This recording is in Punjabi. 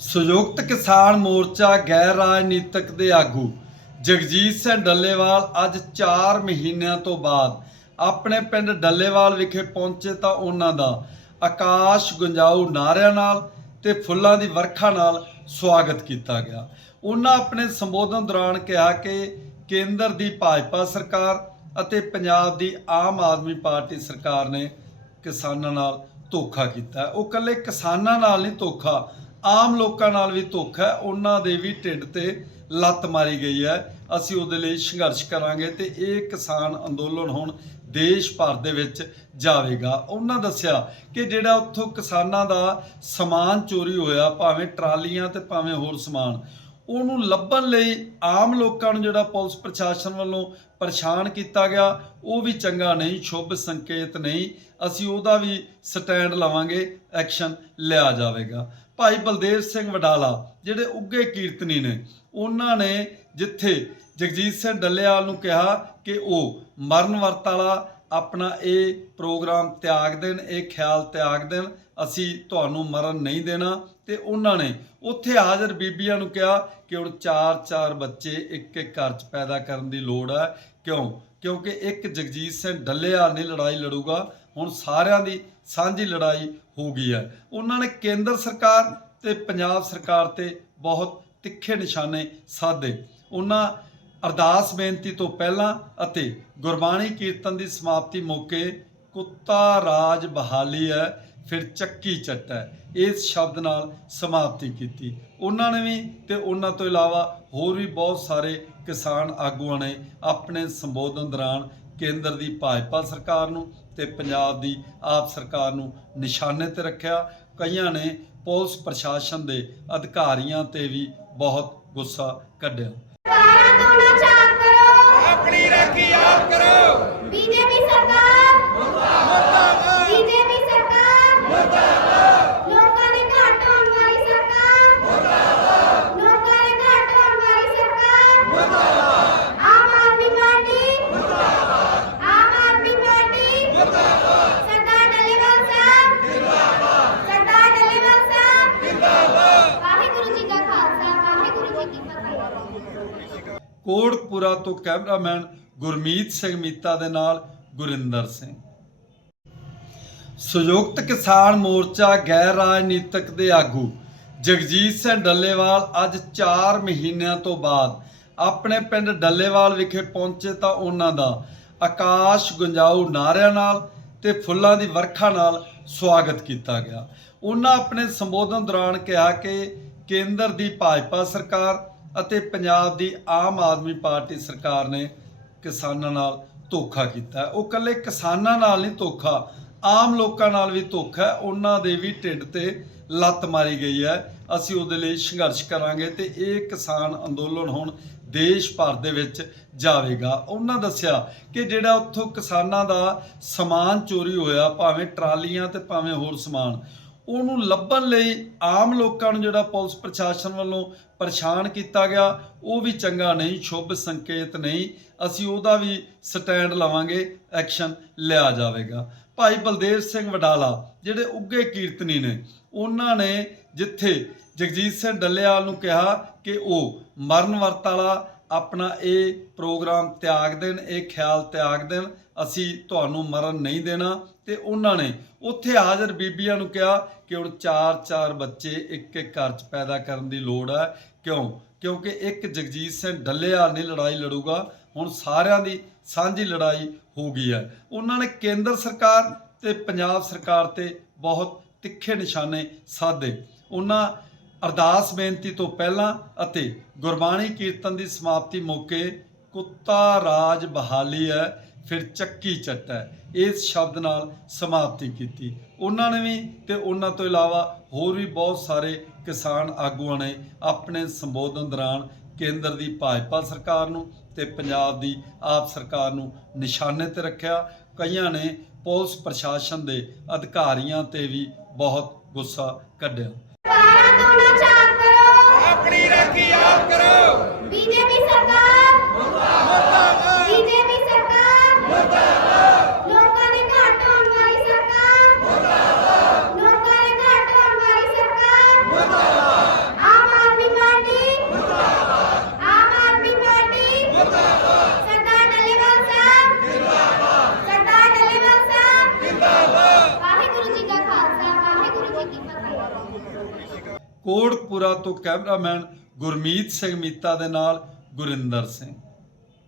ਸੰਯੁਕਤ ਕਿਸਾਨ ਮੋਰਚਾ ਗੈਰ ਰਾਜਨੀਤਿਕ ਦੇ ਆਗੂ ਜਗਜੀਤ ਸਿੰਘ ਡੱਲੇਵਾਲ ਅੱਜ 4 ਮਹੀਨਿਆਂ ਤੋਂ ਬਾਅਦ ਆਪਣੇ ਪਿੰਡ ਡੱਲੇਵਾਲ ਵਿਖੇ ਪਹੁੰਚੇ ਤਾਂ ਉਹਨਾਂ ਦਾ ਆਕਾਸ਼ ਗੁੰਜਾਊ ਨਾਰਿਆਂ ਨਾਲ ਤੇ ਫੁੱਲਾਂ ਦੀ ਵਰਖਾ ਨਾਲ ਸਵਾਗਤ ਕੀਤਾ ਗਿਆ। ਉਹਨਾਂ ਆਪਣੇ ਸੰਬੋਧਨ ਦੌਰਾਨ ਕਿਹਾ ਕਿ ਕੇਂਦਰ ਦੀ ਭਾਜਪਾ ਸਰਕਾਰ ਅਤੇ ਪੰਜਾਬ ਦੀ ਆਮ ਆਦਮੀ ਪਾਰਟੀ ਸਰਕਾਰ ਨੇ ਕਿਸਾਨਾਂ ਨਾਲ ਧੋਖਾ ਕੀਤਾ। ਉਹ ਇਕੱਲੇ ਕਿਸਾਨਾਂ ਨਾਲ ਨਹੀਂ ਧੋਖਾ ਆਮ ਲੋਕਾਂ ਨਾਲ ਵੀ ਧੋਖਾ ਹੈ। ਉਹਨਾਂ ਦੇ ਵੀ ਢਿੱਡ ਤੇ ਲੱਤ ਮਾਰੀ ਗਈ ਹੈ। ਅਸੀਂ ਉਹਦੇ ਲਈ ਸੰਘਰਸ਼ ਕਰਾਂਗੇ ਤੇ ਇਹ ਕਿਸਾਨ ਅੰਦੋਲਨ ਹੁਣ ਦੇਸ਼ ਭਰ ਦੇ ਵਿੱਚ ਜਾਵੇਗਾ। ਉਹਨਾਂ ਦੱਸਿਆ ਕਿ ਜਿਹੜਾ ਉੱਥੋਂ ਕਿਸਾਨਾਂ ਦਾ ਸਮਾਨ ਚੋਰੀ ਹੋਇਆ, ਭਾਵੇਂ ਟਰਾਲੀਆਂ ਤੇ ਭਾਵੇਂ ਹੋਰ ਸਮਾਨ, ਉਹਨੂੰ ਲੱਭਣ ਲਈ ਆਮ ਲੋਕਾਂ ਨੂੰ ਜਿਹੜਾ ਪੁਲਿਸ ਪ੍ਰਸ਼ਾਸਨ ਵੱਲੋਂ ਪਰੇਸ਼ਾਨ ਕੀਤਾ ਗਿਆ, ਉਹ ਵੀ ਚੰਗਾ ਨਹੀਂ, ਸ਼ੁਭ ਸੰਕੇਤ ਨਹੀਂ। ਅਸੀਂ ਉਹਦਾ ਵੀ ਸਟੈਂਡ ਲਵਾਂਗੇ, ਐਕਸ਼ਨ ਲਿਆ ਜਾਵੇਗਾ। ਭਾਈ ਬਲਦੇਵ ਸਿੰਘ ਵਡਾਲਾ, ਜਿਹੜੇ ਉੱਗੇ ਕੀਰਤਨੀ ਨੇ, ਉਹਨਾਂ ਨੇ ਜਿੱਥੇ ਜਗਜੀਤ ਸਿੰਘ ਡੱਲੇਵਾਲ ਨੂੰ ਕਿਹਾ ਕਿ ਉਹ ਮਰਨ ਵਰਤ ਵਾਲਾ, ਆਪਣਾ ਇਹ ਪ੍ਰੋਗਰਾਮ ਤਿਆਗ ਦੇਣ, ਇਹ ਖਿਆਲ ਤਿਆਗ ਦੇਣ, ਅਸੀਂ ਤੁਹਾਨੂੰ ਮਰਨ ਨਹੀਂ ਦੇਣਾ। ਤੇ ਉਹਨਾਂ ਨੇ ਉੱਥੇ ਹਾਜ਼ਰ ਬੀਬੀਆਂ ਨੂੰ ਕਿਹਾ ਕਿ ਹੁਣ ਚਾਰ ਚਾਰ ਬੱਚੇ ਇੱਕ ਇੱਕ ਘਰ 'ਚ ਪੈਦਾ ਕਰਨ ਦੀ ਲੋੜ ਹੈ। ਕਿਉਂ? ਕਿਉਂਕਿ ਇੱਕ ਜਗਜੀਤ ਸਿੰਘ ਡੱਲੇਵਾਲ ਨਹੀਂ ਲੜਾਈ ਲੜੂਗਾ ਹੁਣ ਸਾਰਿਆਂ ਦੀ ਸਾਂਝੀ ਲੜਾਈ ਹੋ ਗਈ ਹੈ। ਉਹਨਾਂ ਨੇ ਕੇਂਦਰ ਸਰਕਾਰ ਤੇ ਪੰਜਾਬ ਸਰਕਾਰ ਤੇ ਬਹੁਤ ਤਿੱਖੇ ਨਿਸ਼ਾਨੇ ਸਾਧੇ। ਉਹਨਾਂ ਅਰਦਾਸ ਬੇਨਤੀ ਤੋਂ ਪਹਿਲਾਂ ਅਤੇ ਗੁਰਬਾਣੀ ਕੀਰਤਨ ਦੀ ਸਮਾਪਤੀ ਮੌਕੇ ਕੁੱਤਾ ਰਾਜ ਬਹਾਲੀ ਹੈ, ਫਿਰ ਚੱਕੀ ਚੱਟ ਹੈ। ਇਸ ਸ਼ਬਦ ਨਾਲ ਸਮਾਪਤੀ ਕੀਤੀ। ਉਹਨਾਂ ਨੇ ਵੀ ਤੇ ਉਹਨਾਂ ਤੋਂ ਇਲਾਵਾ ਹੋਰ ਵੀ ਬਹੁਤ ਸਾਰੇ ਕਿਸਾਨ ਆਗੂਆਂ ਨੇ ਆਪਣੇ ਸੰਬੋਧਨ ਦੌਰਾਨ ਕੇਂਦਰ ਦੀ ਭਾਜਪਾ ਸਰਕਾਰ ਨੂੰ ਤੇ ਪੰਜਾਬ ਦੀ ਆਪ ਸਰਕਾਰ ਨੂੰ ਨਿਸ਼ਾਨੇ ਤੇ ਰੱਖਿਆ। ਕਈਆਂ ਨੇ ਪੁਲਿਸ ਪ੍ਰਸ਼ਾਸਨ ਦੇ ਅਧਿਕਾਰੀਆਂ ਤੇ ਵੀ ਬਹੁਤ ਗੁੱਸਾ ਕੱਢਿਆ। ਆਪਣੀ ਰਾਖੀ ਆਪ ਕਰੋ। ਬੀਜੇਪੀ ਸਰਕਾਰ ਮੁਰਦਾਬਾਦ ਬੀਜੇਪੀ ਸਰਕਾਰ ਮੁਰਦਾਬਾਦ ਲੋਕਾਂ ਦੇ ਘਾਟ ਹੋਣ ਵਾਲੀ ਸਰਕਾਰ ਮੁਰਦਾਬਾਦ ਲੋਕਾਂ ਦੇ ਘਾਟ ਹੋਣ ਵਾਲੀ ਸਰਕਾਰ ਮੁਰਦਾਬਾਦ ਆਮ ਆਦਮੀ ਪਾਰਟੀ ਮੁਰਦਾਬਾਦ ਆਮ ਆਦਮੀ ਪਾਰਟੀ ਮੁਰਦਾਬਾਦ ਸਰਦਾਰ ਡੱਲੇਵਾਲ ਸਾਹਿਬ ਜਿੰਦਾਬਾਦ ਸਰਦਾਰ ਡੱਲੇਵਾਲ ਸਾਹਿਬ ਜਿੰਦਾਬਾਦ ਵਾਹਿਗੁਰੂ ਜੀ ਕਾ ਖਾਲਸਾ ਵਾਹਿਗੁਰੂ ਜੀ ਕੀ ਫਤਿਹ ਕੋਟਪੁਰਾ ਤੋਂ ਕੈਮਰਾਮੈਨ ਗੁਰਮੀਤ ਸਿੰਘ ਮੀਤਾ ਦੇ ਨਾਲ ਗੁਰਿੰਦਰ ਸਿੰਘ। ਸੰਯੁਕਤ ਕਿਸਾਨ ਮੋਰਚਾ ਗੈਰ ਰਾਜਨੀਤਿਕ ਦੇ ਆਗੂ ਜਗਜੀਤ ਸਿੰਘ ਡੱਲੇਵਾਲ ਅੱਜ 4 ਮਹੀਨਿਆਂ ਤੋਂ ਬਾਅਦ ਆਪਣੇ ਪਿੰਡ ਡੱਲੇਵਾਲ ਵਿਖੇ ਪਹੁੰਚੇ ਤਾਂ ਉਹਨਾਂ ਦਾ ਆਕਾਸ਼ ਗੁੰਜਾਊ ਨਾਰਿਆਂ ਨਾਲ ਤੇ ਫੁੱਲਾਂ ਦੀ ਵਰਖਾ ਨਾਲ ਸਵਾਗਤ ਕੀਤਾ ਗਿਆ। ਉਹਨਾਂ ਆਪਣੇ ਸੰਬੋਧਨ ਦੌਰਾਨ ਕਿਹਾ ਕਿ ਕੇਂਦਰ ਦੀ ਭਾਜਪਾ ਸਰਕਾਰ ਅਤੇ ਪੰਜਾਬ ਦੀ ਆਮ ਆਦਮੀ ਪਾਰਟੀ ਸਰਕਾਰ ਨੇ ਕਿਸਾਨਾਂ ਨਾਲ ਧੋਖਾ ਕੀਤਾ। ਉਹ ਕੱਲੇ ਕਿਸਾਨਾਂ ਨਾਲ ਨਹੀਂ ਧੋਖਾ, ਆਮ ਲੋਕਾਂ ਨਾਲ ਵੀ ਧੋਖਾ ਉਹਨਾਂ ਦੇ ਵੀ ਢਿੱਡ ਤੇ ਲੱਤ ਮਾਰੀ ਗਈ ਹੈ। ਅਸੀਂ ਉਹਦੇ ਲਈ ਸੰਘਰਸ਼ ਕਰਾਂਗੇ ਤੇ ਇਹ ਕਿਸਾਨ ਅੰਦੋਲਨ ਹੁਣ ਦੇਸ਼ ਭਰ ਦੇ ਵਿੱਚ ਜਾਵੇਗਾ। ਉਹਨਾਂ ਦੱਸਿਆ ਕਿ ਜਿਹੜਾ ਉੱਥੋਂ ਕਿਸਾਨਾਂ ਦਾ ਸਮਾਨ ਚੋਰੀ ਹੋਇਆ, ਭਾਵੇਂ ਟਰਾਲੀਆਂ ਤੇ ਭਾਵੇਂ ਹੋਰ ਸਮਾਨ ਉਹਨੂੰ ਲੱਭਣ ਲਈ ਆਮ ਲੋਕਾਂ ਨੂੰ ਜਿਹੜਾ ਪੁਲਿਸ ਪ੍ਰਸ਼ਾਸਨ ਵੱਲੋਂ ਪਰੇਸ਼ਾਨ ਕੀਤਾ ਗਿਆ, ਉਹ ਵੀ ਚੰਗਾ ਨਹੀਂ, ਸ਼ੁਭ ਸੰਕੇਤ ਨਹੀਂ। ਅਸੀਂ ਉਹਦਾ ਵੀ ਸਟੈਂਡ ਲਵਾਂਗੇ, ਐਕਸ਼ਨ ਲਿਆ ਜਾਵੇਗਾ। ਭਾਈ ਬਲਦੇਵ ਸਿੰਘ ਵਡਾਲਾ, ਜਿਹੜੇ ਉੱਗੇ ਕੀਰਤਨੀ ਨੇ, ਉਹਨਾਂ ਨੇ ਜਿੱਥੇ ਜਗਜੀਤ ਸਿੰਘ ਡੱਲੇਵਾਲ ਨੂੰ ਕਿਹਾ ਕਿ ਉਹ ਮਰਨ ਵਰਤ ਵਾਲਾ ਆਪਣਾ ਇਹ ਪ੍ਰੋਗਰਾਮ ਤਿਆਗ ਦੇਣ, ਇਹ ਖਿਆਲ ਤਿਆਗ ਦੇਣ, ਅਸੀਂ ਤੁਹਾਨੂੰ ਮਰਨ ਨਹੀਂ ਦੇਣਾ। ਤੇ ਉਹਨਾਂ ਨੇ ਉੱਥੇ ਹਾਜ਼ਰ ਬੀਬੀਆਂ ਨੂੰ ਕਿਹਾ ਕਿ ਹੁਣ ਚਾਰ ਚਾਰ ਬੱਚੇ ਇੱਕ ਇੱਕ ਘਰ 'ਚ ਪੈਦਾ ਕਰਨ ਦੀ ਲੋੜ ਹੈ। ਕਿਉਂ? ਕਿਉਂਕਿ ਇੱਕ ਜਗਜੀਤ ਸਿੰਘ ਡੱਲੇਵਾਲ ਨਹੀਂ ਲੜਾਈ ਲੜੂਗਾ। ਹੁਣ ਸਾਰਿਆਂ ਦੀ ਸਾਂਝੀ ਲੜਾਈ ਹੋ ਗਈ ਹੈ। ਉਹਨਾਂ ਨੇ ਕੇਂਦਰ ਸਰਕਾਰ ਤੇ ਪੰਜਾਬ ਸਰਕਾਰ ਤੇ ਬਹੁਤ ਤਿੱਖੇ ਨਿਸ਼ਾਨੇ ਸਾਧੇ। ਉਹਨਾਂ ਅਰਦਾਸ ਬੇਨਤੀ ਤੋਂ ਪਹਿਲਾਂ ਅਤੇ ਗੁਰਬਾਣੀ ਕੀਰਤਨ ਦੀ ਸਮਾਪਤੀ ਮੌਕੇ ਕੁੱਤਾ ਰਾਜ ਬਹਾਲੀ ਹੈ, ਫਿਰ ਚੱਕੀ ਚੱਟ ਹੈ। ਇਸ ਸ਼ਬਦ ਨਾਲ ਸਮਾਪਤੀ ਕੀਤੀ। ਉਹਨਾਂ ਨੇ ਵੀ ਤੇ ਉਹਨਾਂ ਤੋਂ ਇਲਾਵਾ ਹੋਰ ਵੀ ਬਹੁਤ ਸਾਰੇ ਕਿਸਾਨ ਆਗੂਆਂ ਨੇ ਆਪਣੇ ਸੰਬੋਧਨ ਦੌਰਾਨ ਕੇਂਦਰ ਦੀ ਭਾਜਪਾ ਸਰਕਾਰ ਨੂੰ ਤੇ ਪੰਜਾਬ ਦੀ ਆਪ ਸਰਕਾਰ ਨੂੰ ਨਿਸ਼ਾਨੇ ਤੇ ਰੱਖਿਆ। ਕਈਆਂ ਨੇ ਪੁਲਿਸ ਪ੍ਰਸ਼ਾਸਨ ਦੇ ਅਧਿਕਾਰੀਆਂ ਤੇ ਵੀ ਬਹੁਤ ਗੁੱਸਾ ਕੱਢਿਆ। ਨਾ ਚਾਕ ਕਰੋ। ਆਪਣੀ ਰਾਖੀ ਆਪ ਕਰੋ। ਬੀਜੇਪੀ ਸਰਕਾਰ। ਮੁਰਦਾਬਾਦ ਬੀਜੇਪੀ ਸਰਕਾਰ ਮੁਰਦਾਬਾਦ ਲੋਕਾਂ ਦੇ ਘਾਟ ਹੋਣ ਵਾਲੀ ਸਰਕਾਰ ਮੁਰਦਾਬਾਦ ਲੋਕਾਂ ਦੇ ਘਾਟ ਹੋਣ ਵਾਲੀ ਸਰਕਾਰ ਮੁਰਦਾਬਾਦ ਕੋੜਪੁਰਾ ਤੋਂ ਕੈਮਰਾਮੈਨ ਗੁਰਮੀਤ ਸਿੰਘ ਮੀਤਾ ਦੇ ਨਾਲ ਗੁਰਿੰਦਰ ਸਿੰਘ।